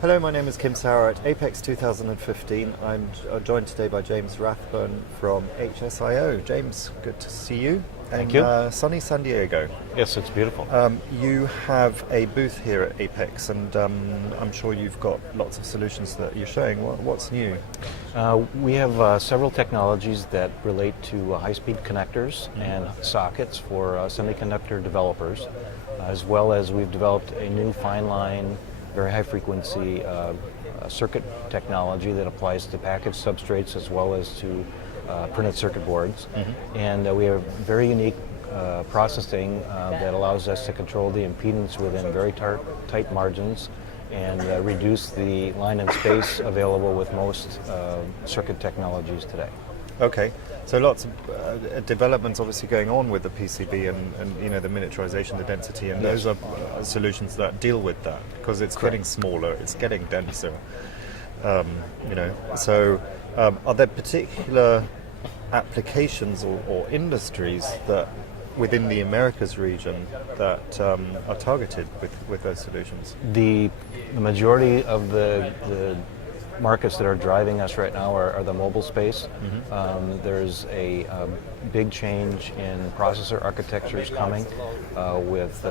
Hello, my name is Kim Sauer at Apex 2015. I'm joined today by James Rathburn from HSIO. James, good to see you. Thank you. Sunny San Diego. Yes, it's beautiful. You have a booth here at Apex, and I'm sure you've got lots of solutions that you're showing. What's new? We have several technologies that relate to high-speed connectors and sockets for semiconductor developers, as well as we've developed a new fine-line, very high-frequency circuit technology that applies to package substrates as well as to printed circuit boards. And we have very unique processing that allows us to control the impedance within very tight margins and reduce the line and space available with most circuit technologies today. Okay, so lots of developments obviously going on with the PCB and the miniaturization, the density, and those are solutions that deal with that because it's getting smaller, it's getting denser. So are there particular applications or industries that within the Americas region that are targeted with those solutions? The majority of the markets that are driving us right now are the mobile space. There's a big change in processor architectures coming with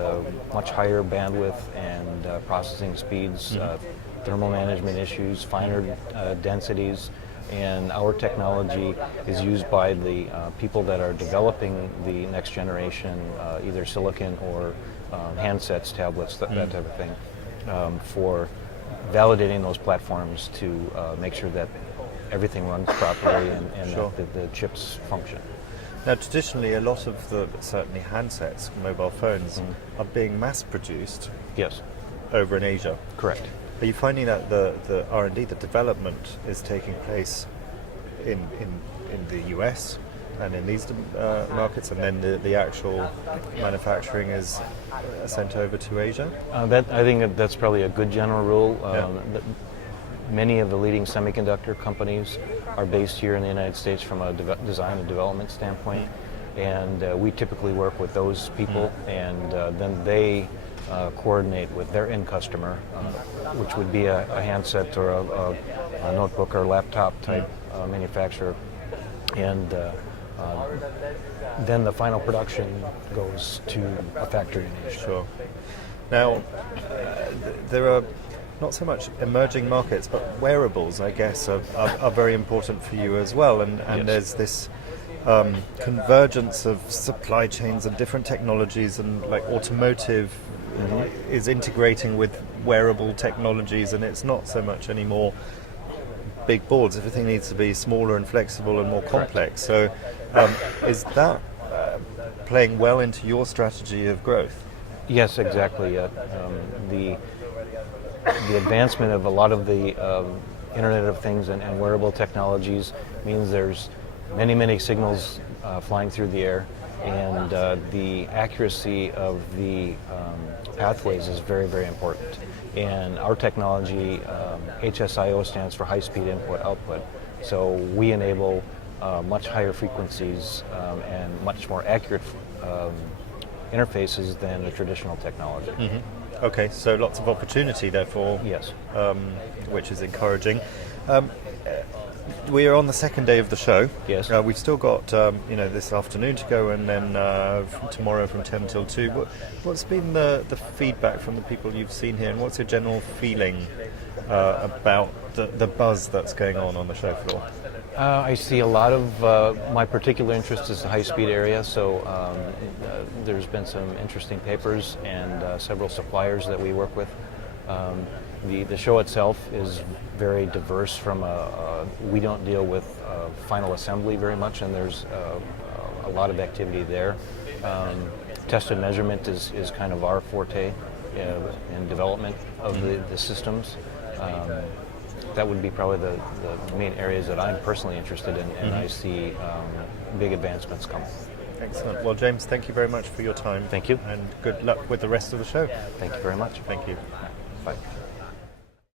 much higher bandwidth and processing speeds, thermal management issues, finer densities, and our technology is used by the people that are developing the next generation, either silicon or handsets, tablets, that type of thing, for validating those platforms to make sure that everything runs properly and that the chips function. Now, traditionally, a lot of certainly handsets, mobile phones, are being mass-produced. Yes. Over in Asia. Correct. Are you finding that the R&D, the development, is taking place in the US and in these markets, and then the actual manufacturing is sent over to Asia? I think that's probably a good general rule. Many of the leading semiconductor companies are based here in the United States from a design and development standpoint, and we typically work with those people, and then they coordinate with their end customer, which would be a handset or a notebook or laptop type manufacturer, and then the final production goes to a factory in Asia. Sure. Now, there are not so much emerging markets, but wearables, I guess, are very important for you as well, and Yes. there's this convergence of supply chains and different technologies, and like automotive is integrating with wearable technologies, and it's not so much anymore big boards. Everything needs to be smaller and flexible and more complex. So is that playing well into your strategy of growth? Yes, exactly. The advancement of a lot of the Internet of Things and wearable technologies means there's many signals flying through the air, and the accuracy of the pathways is very important. And our technology, HSIO, stands for high-speed input-output, so we enable much higher frequencies and much more accurate interfaces than the traditional technology. Okay, so lots of opportunity, therefore. Yes. Which is encouraging. We are on the second day of the show. Yes. We've still got this afternoon to go, and then tomorrow from 10 till 2. What's been the feedback from the people you've seen here, and what's your general feeling about the buzz that's going on the show floor? I see a lot of my particular interest is the high-speed area, so there's been some interesting papers and several suppliers that we work with. The show itself is very diverse. We don't deal with final assembly very much, and there's a lot of activity there. Test and measurement is kind of our forte in development of the systems. That would be probably the main areas that I'm personally interested in, and I see big advancements coming. Excellent. Well, James, thank you very much for your time. Thank you. And good luck with the rest of the show. Thank you very much. Thank you. Bye.